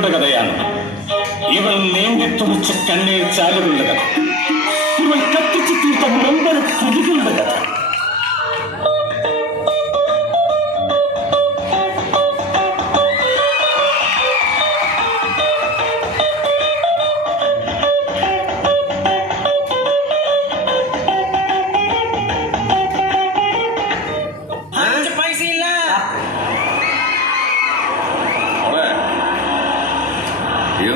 പെൺകുട്ടികളുടെ കഥയാണ്. ഇവൾ നീണ്ടിത്തുടിച്ച കണ്ണീർ ചാലുകളുടെ കഥ. ഇവൾ കത്തിച്ചു തീർത്ത നൊമ്പര കുതികളുടെ കഥ.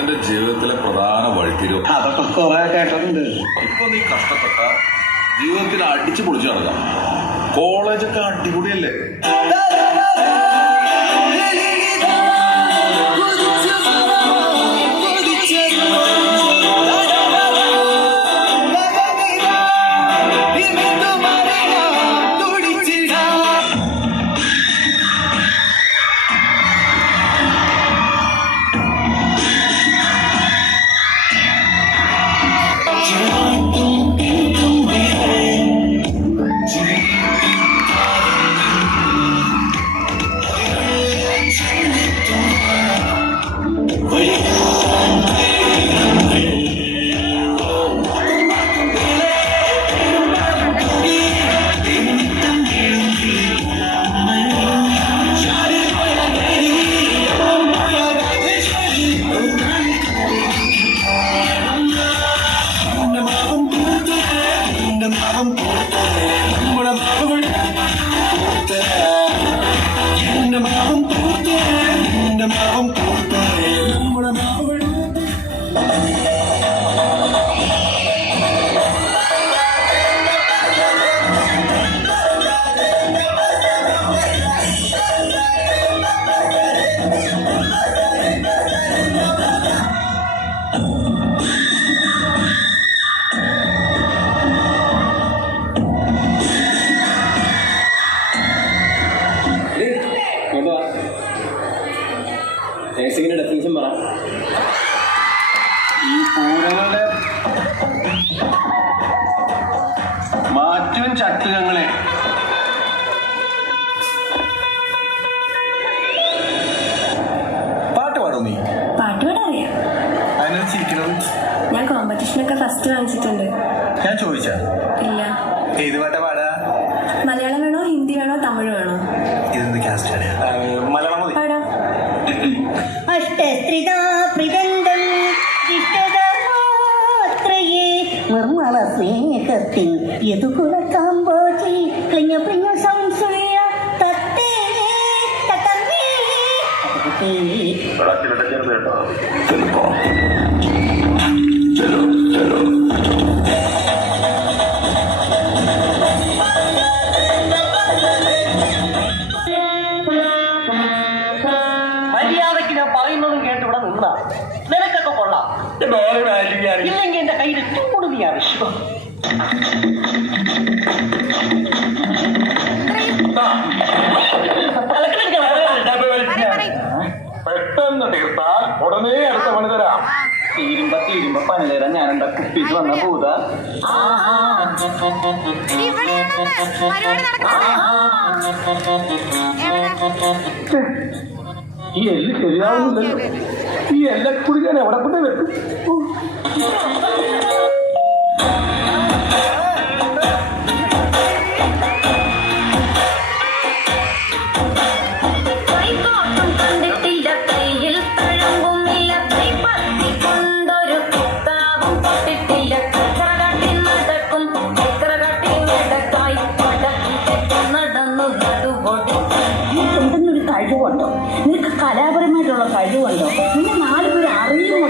നിന്റെ ജീവിതത്തിലെ പ്രധാന വഴിത്തിരിവ്. അതൊക്കെ കുറെ കേട്ടിട്ടുണ്ട്. ഇപ്പൊ നീ കഷ്ടപ്പെട്ട ജീവിതത്തിൽ അടിച്ചു പൊളിച്ചു നടക്കാം. കോളേജൊക്കെ അടിപൊളിയല്ലേ? ഡെഫിനിഷൻ പറ. ഈ പൂരങ്ങളുടെ മാറ്റും ചട്ടുകങ്ങളെ പാട്ട് പാടും. നീ പാട്ട് പാടാൻ അറിയാം. അതിനെ ചിരിക്കുന്നത്? ഞാൻ കോമ്പറ്റീഷനൊക്കെ ഫസ്റ്റ് വാങ്ങിച്ചിട്ടുണ്ട്. ഞാൻ ചോദിച്ചാ? ഇല്ല. ഏത് പാട്ടാ പാടാ? മലയാളം വേണോ, ഹിന്ദി വേണോ, തമിഴ് വേണോ? ഇതെന്ത് കാസ്റ്റ് ആണ്? മലയാളം മതി. പാടാം. നിർമ്മല സ്നേഹത്തിൽ യദുകുല കാമ്പോജി ക്ലിങ്ങ പ്രിങ്ങ സംശയ തത്തേ തത്തേ. മര്യാദയ്ക്ക് ഞാൻ പറയുന്നതും കേട്ട് ഇവിടെ നിന്നാ നിനക്കൊക്കെ കൊള്ളാം. ഇല്ലെങ്കിൽ എന്റെ കയ്യിൽ ചൂട് നീ ആവശ്യം. പെട്ടെന്ന് തീർത്താൽ ഉടനെ അടുത്ത പണി തരാം. തീരുമ്പോ പണി തരാൻ ഞാൻ എന്താ കുപ്പിച്ച് വന്ന ഭൂത? ഈ എല്ല് ശരിയാവുന്നില്ലല്ലോ. ഈ എല്ലക്കൂടി ഞാൻ എവിടെ കൊണ്ട് വെക്കും? കഴിവുണ്ടോ നിനക്ക്? കലാപരമായിട്ടുള്ള കഴിവുണ്ടോ? നിന്നെ നാലുപേർ അറിയുമോ?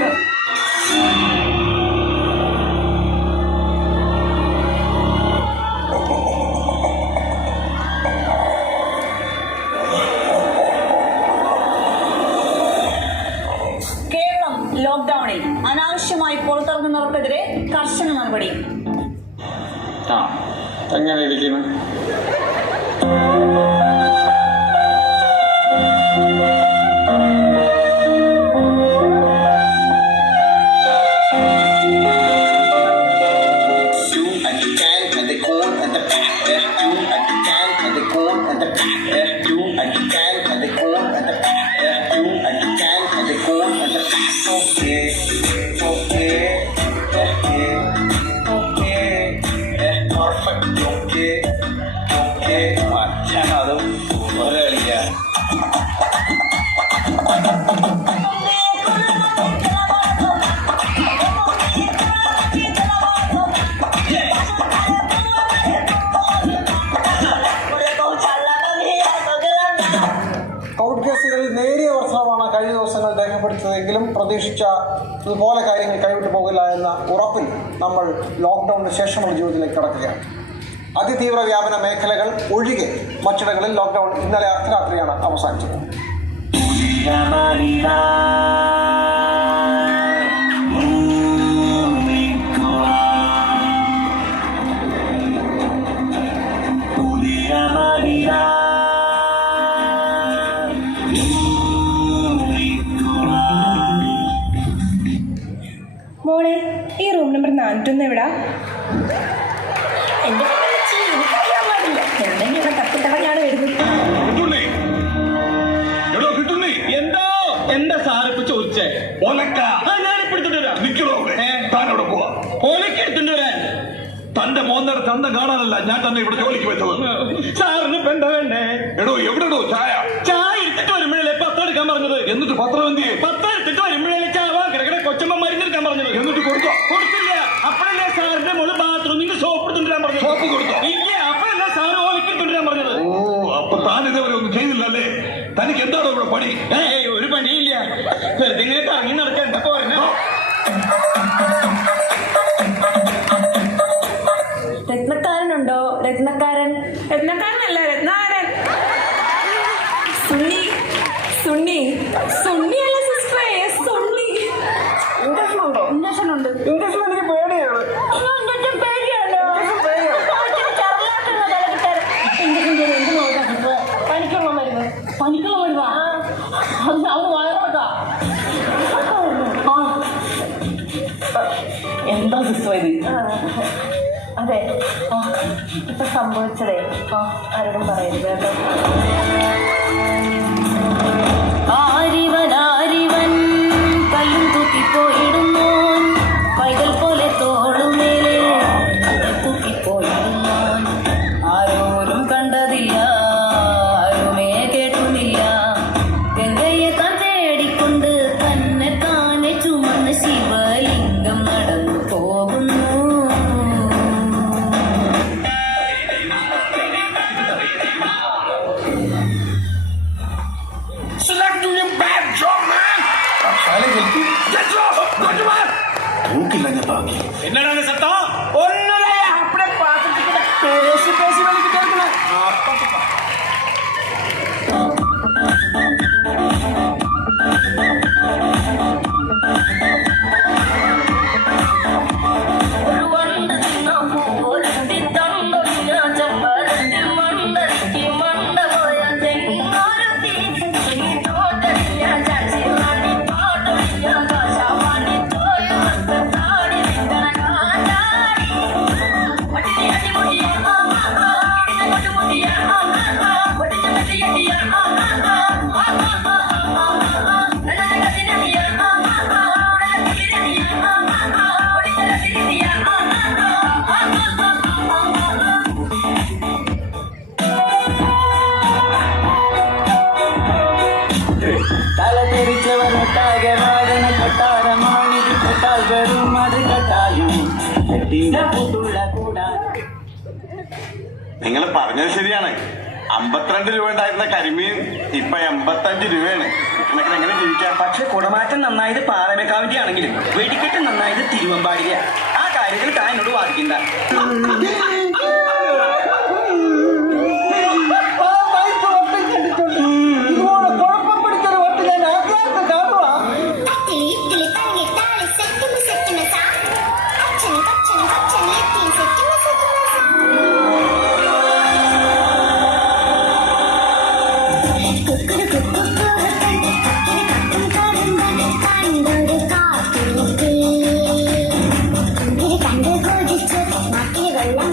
കേരളം ലോക്ക്ഡൌണിൽ അനാവശ്യമായി പുറത്തിറങ്ങുന്നവർക്കെതിരെ കർശന നടപടി. എങ്ങനെ ഇരിക്കുന്നു? അത് കളിക്ക കോവിഡ് കേസുകളിൽ നേരിയ വർധനമാണ് കഴിഞ്ഞ ദിവസങ്ങൾ രേഖപ്പെടുത്തിയതെങ്കിലും പ്രതീക്ഷിച്ചതുപോലെ കാര്യങ്ങൾ കൈവിട്ടു പോകില്ല എന്ന ഉറപ്പിൽ നമ്മൾ ലോക്ക്ഡൌണിന് ശേഷമുള്ള ജീവിതത്തിലേക്ക് കടക്കുകയാണ്. അതിതീവ്ര വ്യാപന മേഖലകൾ ഒഴികെ മറ്റിടങ്ങളിൽ ലോക്ക്ഡൌൺ ഇന്നലെ അർദ്ധരാത്രിയാണ് അവസാനിച്ചത്. മോളെ, ഈ റൂം നമ്പർ 401 എവിടാ? എന്റെ എനിക്കറിയാൻ പാടില്ല. എന്തെങ്കിലും തപ്പിത്തടഞ്ഞാണ് വരുന്നത്. എന്താ എന്താ സാറിപ്പോ ചോദിച്ചേ? ഞാനിപ്പോ എടുത്തിട്ട് വരാം. എടുത്തിട്ട് വരാൻ തന്റെ മോന്നയുടെ ചന്തം കാണാനല്ല ഞാൻ തന്നെ ഇവിടെ ജോലിക്ക് വെച്ചത്. സാറിന് ഇപ്പൊ എന്താ വേണ്ടേ? എവിടെടോ ചായ എടുത്തിട്ട് വരുമ്പോഴല്ലേ പത്രം എടുക്കാൻ പറഞ്ഞത്? എന്നിട്ട് പത്രം എന്ത് ചെയ്യും? പത്രം എടുത്തിട്ട് വരുമ്പോഴല്ലേ ചാവാ കിടക്കട കൊച്ചമ്മ മരുന്നെടുക്കാൻ പറഞ്ഞത്? എന്നിട്ട് കൊടുത്തോ? കൊടുത്തില്ല. അപ്പോഴല്ലേ സാറിന്റെ മോള് ബാത്റൂമിൽ സോപ്പ് എടുത്തിട്ട് പറഞ്ഞത്? സോപ്പ് കൊടുത്തോ? ഇല്ല. അപ്പോഴല്ലേ സാറ് ഓലിക്കിട്ടുണ്ടാൻ പറഞ്ഞത്? ഓ, അപ്പൊ താൻ ഇതേവരെ ഒന്നും ചെയ്തില്ലല്ലേ? തനിക്ക് എന്താണോ ഇവിടെ പണി? ഒരു പണിയില്ല. വെറുതെ ഇങ്ങനെ കറങ്ങി നടക്കാൻ എന്താ പോരണോ? രത്നക്കാരനുണ്ടോ? രത്നക്കാരനല്ല, രത്നാകരൻ. സുണ്ണിയല്ല സിസ്റ്ററേ, സുണ്ണി. ഇഞ്ചക്ഷൻ ഉണ്ട്. ഇഞ്ചക്ഷൻ എനിക്ക് പേടിയാണ്. പനിക്കുള്ള മരുന്നാ? അത് വയറിളക്കാ. എന്താ സിസ്റ്റർ ഇത്? അതെ, ഇപ്പൊ സംഭവിച്ചതേ ആരോടും പറയരുത് കേട്ടോ. ആരിവൻ കല്ലും തൂക്കിപ്പോയിടുന്നോൻ, പൈതൽ പോലെ തോളുമേലെ തൂക്കിപ്പോയിടുന്നോൻ. ആരോരും കണ്ടതില്ല, ആരുമേ കേട്ടുമില്ല. ഗംഗയെ താൻ തേടിക്കൊണ്ട് തന്നെ താനെ ചുമന്ന് ശിവലിംഗം നടന്നു പോകുന്നു. என்னடா சத்தம்? ஒண்ணுல அப்படியே பார்த்துட்டு பேசி வலிக்கிட்டே இருக்கணும். തലതെറിച്ചവരൊട്ടാകെ വാഴന കൊട്ടാരമാണിത്. കൊട്ടാൽ വെറും അത് കട്ടായും കൂട്ടുള്ള കൂടാ. നിങ്ങൾ പറഞ്ഞത് ശരിയാണ്. 52 രൂപ ഉണ്ടായിരുന്ന കരിമീൻ ഇപ്പൊ 85 രൂപയാണ്. എങ്ങനെ ജീവിക്കാം? പക്ഷെ കുടമാറ്റം നന്നായത് പാറമേക്കാവിന്റെ ആണെങ്കിലും വെടിക്കെട്ട് നന്നായത് തിരുവമ്പാടിയ. ആ കാര്യത്തിൽ താൻ എന്നോട് വാദിക്കണ്ട. കണ്ടു കൊതിച്ച് നാട്ടിൽ വെള്ളം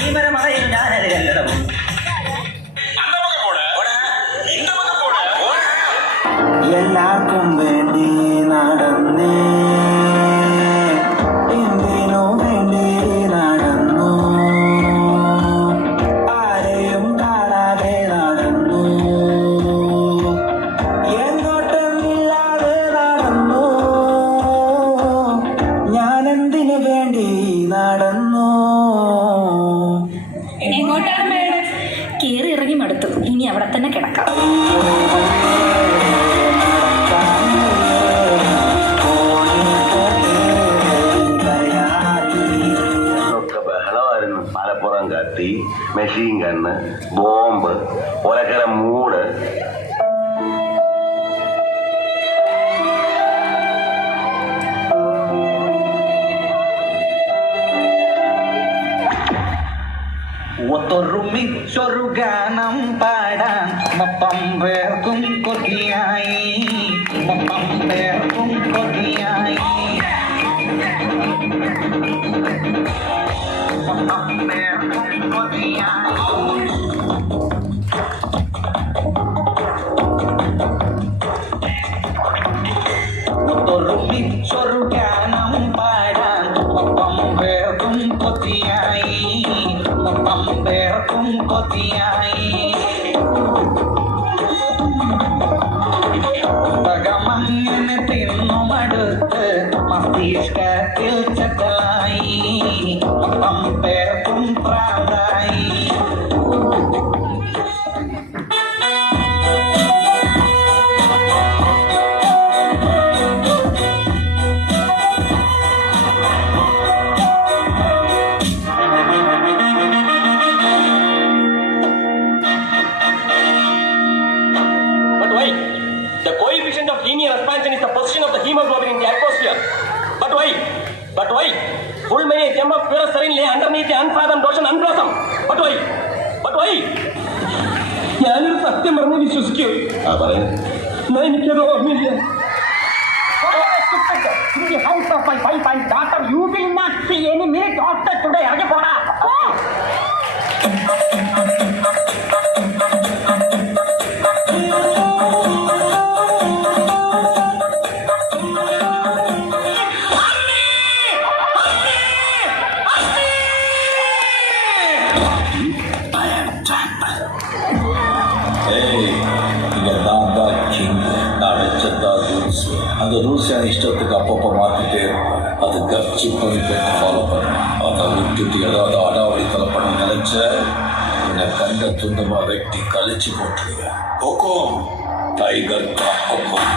ഈ മരമറയിൽ ഞാനത് കല്ലടവും എല്ലാവർക്കും വേണ്ടി നടന്നേ, എന്തിനു വേണ്ടി നടന്നു, ആരെയും കാണാതെ നടന്നു, എങ്ങോട്ടും ഇല്ലാതെ നടന്നു, ഞാനെന്തിനു വേണ്ടി നടന്നു. എങ്ങോട്ടാണ് മേഡം? കേറി ഇറങ്ങി മടുത്തു, ഇനി അവിടെ തന്നെ കിടക്കാം. ബഹളമായിരുന്നു. മലപ്പുറം കത്തി, മെഷീൻ ഗണ്ണ്, ബോംബ്, ഒലക്കര മൂട്. ഒത്തൊരുമിച്ചൊരു ഗാനം പാടാൻ മൊത്തം പേർക്കും കൊതിയായി, മൊത്തം പേർക്കും കൊതിയായി, മൊത്തം പേർക്കും കൊതിയായി. ഒത്തൊരുമിച്ചൊരു ഗാനം പാടാൻ മൊത്തം പേർക്കും കൊതിയായി, മൊത്തം പേർക്കും കൊതിയായി. പുസ്തകമങ്ങനെ തിന്നുമടുത്ത് മസ്തിഷ്കത്തിൽ ചട്ടലായി, മൊത്തം പേർക്കും പ്രാന്തായി. The coefficient of linear expansion is the position of the hemoglobin in the atmosphere. But why? But why? Full many gem of pure serene lay underneath the unfathomed ocean unblossom. But why? But why? ഞാനൊരു സത്യം പറഞ്ഞ് വിശ്വസിക്കൂ. എനിക്കത് ഓർമ്മയില്ല. In the house of my wife and daughter, you will not see any minute after today. Arge poda. அந்த rules என் இஷ்டத்துக்கு அப்பப்போ மாற்றிட்டே இருப்பேன். அது கட்சி பண்ணிட்டு ஃபாலோ பண்ணேன். அதை விட்டுட்டு ஏதாவது அடாவடித்தலை பண்ண நினைச்ச என்னை கண்ட துண்டமா வெட்டி கழிச்சு போட்டுருவேன். ஹொக்கோம் டைகர் கா ஹொக்கோம்.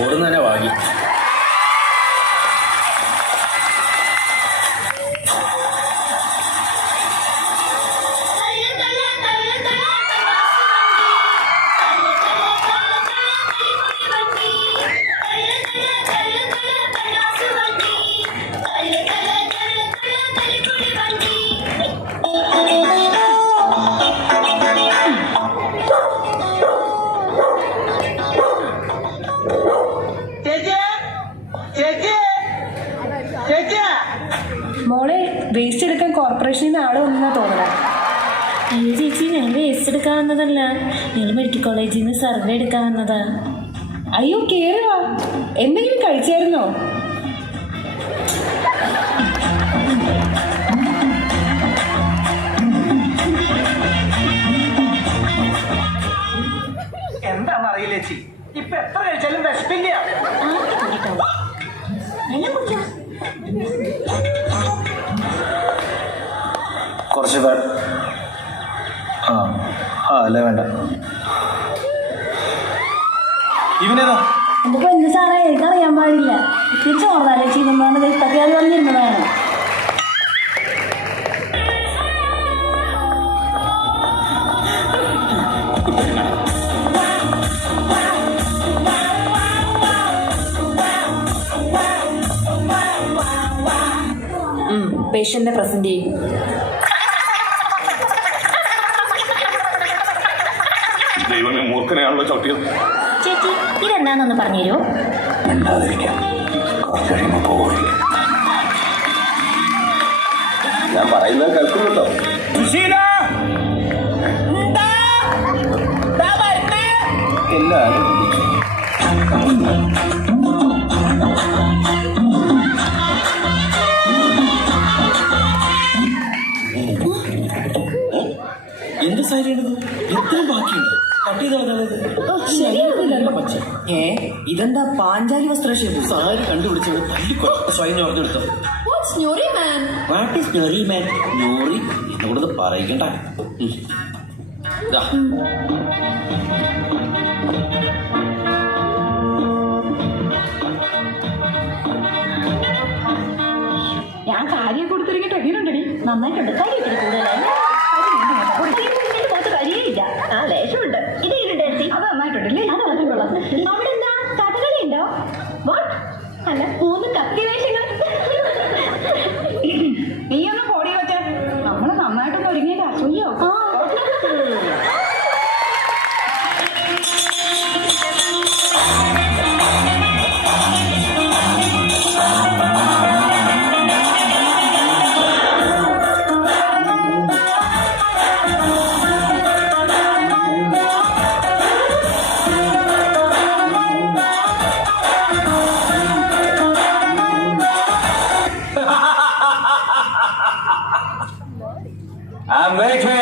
ഓടുന്നതന്നെ വാങ്ങി. മോളെ വേസ്റ്റ് എടുക്കാൻ കോർപ്പറേഷനിൽ നിന്ന് ആള് വന്നാ തോന്നണം. അയ്യോ ചേച്ചി, ഞങ്ങൾ വേസ്റ്റ് എടുക്കാൻ വന്നതല്ല, ഞങ്ങൾ മെഡിക്കൽ കോളേജിൽ നിന്ന് സർവേ എടുക്കാൻ വന്നതാ. അയ്യോ കേറുക. എന്തെങ്കിലും കഴിച്ചായിരുന്നോ? ചേച്ചി. ഇപ്പൊ എത്ര കഴിച്ചാലും വിശപ്പില്ല. കുറച്ച് പേർ അല്ലേ വേണ്ട. ഇവനേതാ? എന്റെ പൊന്നു സാറേ, എനിക്കറിയാൻ പാടില്ല. ഇത്തിരി ചോർന്നാലേ ചെയ്യുന്നതാണ് ഇപ്പൊക്കെ അത് വന്നിരുന്നതാണ്. പേഷ്യന്റിനെ പ്രസന്റ് ചെയ്യും. ദൈവമേ, മൂർഖനെയാണല്ലോ ചവിട്ടിയത്. ചേച്ചി, ഇതെന്താണെന്നൊന്ന് പറഞ്ഞുതരുമോ? മിണ്ടാതിരിക്കാം, കുറച്ച് കഴിയുമ്പോൾ പോകില്ല. ഞാൻ പറയുന്നത് കേൾക്കുന്നുണ്ടോ? എല്ലാവരും എന്ത് സാരിയാണിത്? എത്രയും ബാക്കിയുണ്ട്. ഇതെന്താ പാഞ്ചാലി വസ്ത്രശേഷം? സാരി കണ്ടുപിടിച്ചത് തല്ലിക്കൊ. സ്വയം ഓർത്തെടുത്തോ. വാട്ട് ഈസ് ഞൊറി മാൻ? ഞൊറി എന്നോട് പറയിക്കണ്ട. ഞാൻ കാര്യം കൊടുത്തിരിക്കട്ടെ. എങ്ങനെയുണ്ടടി? നന്നായിട്ടുണ്ട്. കാര്യത്തിൽ കൂടുതലായി കരിയില്ല. ആ ലേശമുണ്ട്. ഇത് ഇരുണ്ടേഴ്സി അത് നന്നായിട്ടുണ്ടല്ലേ? അത് മാത്രം കൊള്ളാം. അവിടെ എന്താ കഥകളി ഉണ്ടോ? വാട്ട്? അല്ല, 3 കത്തി വേഷങ്ങൾ. നീ ഒന്ന് പൊടി വെച്ച നമ്മള് നന്നായിട്ടൊന്ന് ഒരുങ്ങിയത് അസൂയോ? I'm waiting.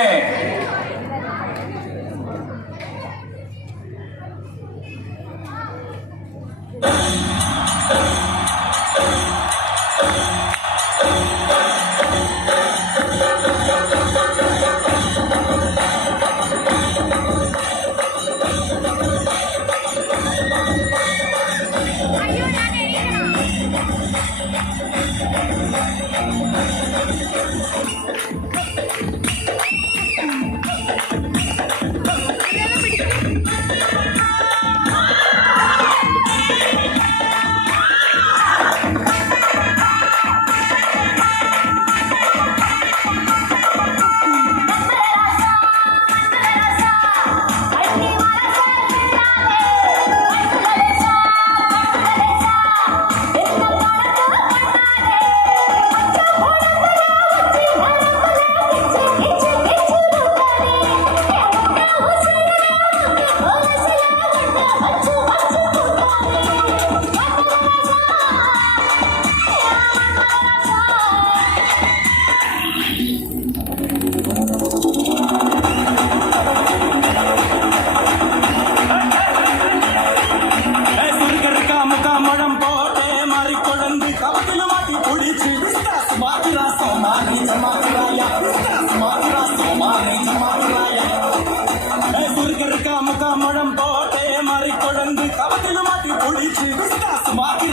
മുഖമുഴം പോട്ടെ മറിക്കൊടന്ത് കവത്തിലുമാറ്റി പൊളിച്ച് വിശ്വാസമാക്കി